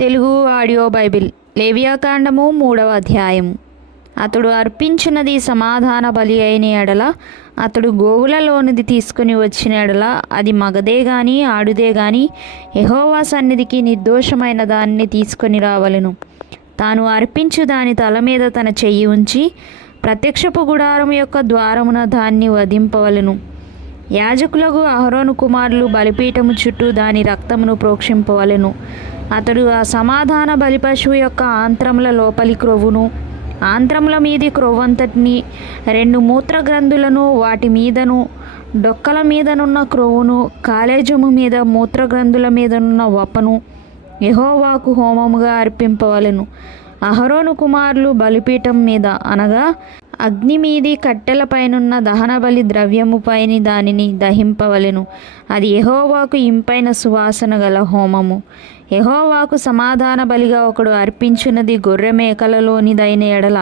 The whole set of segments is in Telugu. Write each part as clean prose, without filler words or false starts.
తెలుగు ఆడియో బైబిల్ లేవియాకాండము 3వ అధ్యాయము. అతడు అర్పించినది సమాధాన బలి అయిన ఎడల అతడు గోవులలోనిది తీసుకుని వచ్చిన ఎడల అది మగదే గాని ఆడుదే గాని యెహోవా సన్నిధికి నిర్దోషమైన దాన్ని తీసుకొని రావలెను. తాను అర్పించు దాని తల మీద తన చెయ్యి ఉంచి ప్రత్యక్షపు గుడారం యొక్క ద్వారమున దాన్ని వధింపవలెను. యాజకులకు అహరోను కుమారులు బలిపీఠము చుట్టూ దాని రక్తమును ప్రోక్షింపవలెను. అతడు ఆ సమాధాన బలి పశువు యొక్క ఆంత్రముల లోపలి క్రొవ్వును, ఆంత్రముల మీది క్రొవ్వంతటిని, 2 మూత్రగ్రంథులను, వాటి మీదను డొక్కల మీదనున్న క్రొవ్వును, కాలేజము మీద మూత్రగ్రంథుల మీదనున్న వపను యెహోవాకు హోమముగా అర్పింపవలెను. అహరోను కుమారులు బలిపీఠం మీద అనగా అగ్ని మీది కట్టెల పైనున్న దహన బలి ద్రవ్యము పైని దానిని దహింపవలెను. అది యెహోవాకు ఇంపైన సువాసన గల హోమము. యెహోవాకు సమాధాన బలిగా ఒకడు అర్పించినది గొర్రె మేకలలోనిదైన ఎడల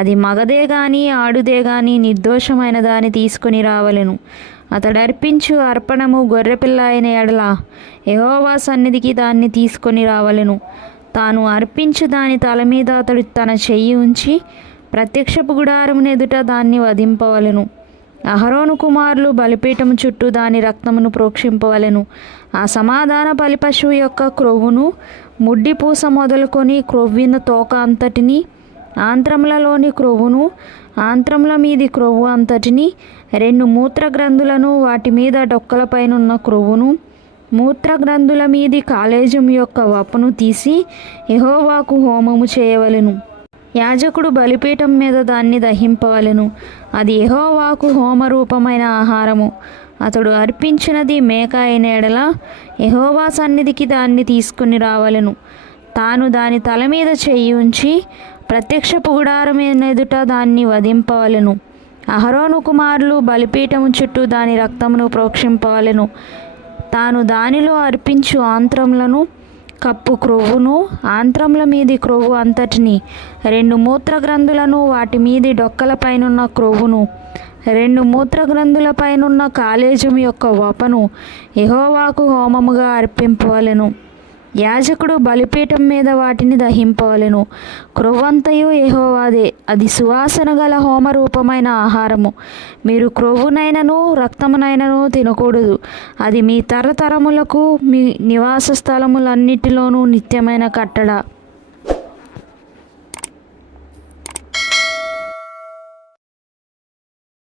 అది మగదే గాని ఆడుదే గాని నిర్దోషమైన దాన్ని తీసుకుని రావలెను. అతడు అర్పించు అర్పణము గొర్రెపిల్ల అయిన ఎడల యెహోవా సన్నిధికి దాన్ని తీసుకొని రావలెను. తాను అర్పించు దాని తల మీద అతడు తన చెయ్యి ఉంచి ప్రత్యక్షపు గుడారమున ఎదుట దాన్ని వధింపవలెను. అహరోను కుమారులు బలిపీఠము చుట్టూ దాని రక్తమును ప్రోక్షింపవలెను. ఆ సమాధాన బలి పశువు యొక్క క్రొవ్వును, ముడ్డి పూస మొదలుకొని క్రొవ్విన తోక అంతటిని, ఆంత్రములలోని క్రొవ్వును, ఆంత్రముల మీది క్రొవ్వు అంతటిని, 2 మూత్రగ్రంథులను, వాటి మీద డొక్కలపైనున్న క్రొవ్వును, మూత్రగ్రంథుల మీది కాలేజం యొక్క వపను తీసి యెహోవాకు హోమము చేయవలెను. యాజకుడు బలిపీఠం మీద దాన్ని దహింపవలెను. అది యెహోవాకు హోమరూపమైన ఆహారము. అతడు అర్పించినది మేక అయిన ఎడల యెహోవా సన్నిధికి దాన్ని తీసుకుని రావలెను. తాను దాని తల మీద చెయ్యి ఉంచి ప్రత్యక్షపు గుడారం ఎదుట దాన్ని వధింపవలెను. అహరోను కుమారులు బలిపీఠము చుట్టూ దాని రక్తమును ప్రోక్షింపవలెను. తాను దానిలో అర్పించు ఆంత్రములను, కప్పు క్రొవ్వును, ఆంత్రముల మీది క్రొవ్వు అంతటిని, 2 మూత్రగ్రంథులను, వాటి మీది డొక్కల పైనున్న క్రొవ్వును, 2 మూత్రగ్రంథుల పైనున్న కాలేజము యొక్క వపను యెహోవాకు హోమముగా అర్పింపవలెను. యాజకుడు బలిపీఠం మీద వాటిని దహింపవలెను. క్రొవ్వంతయు యెహోవాదే. అది సువాసన గల హోమరూపమైన ఆహారము. మీరు క్రొవ్వునైనను రక్తమునైనను తినకూడదు. అది మీ తరతరములకు మీ నివాస స్థలములన్నిటిలోనూ నిత్యమైన కట్టడ.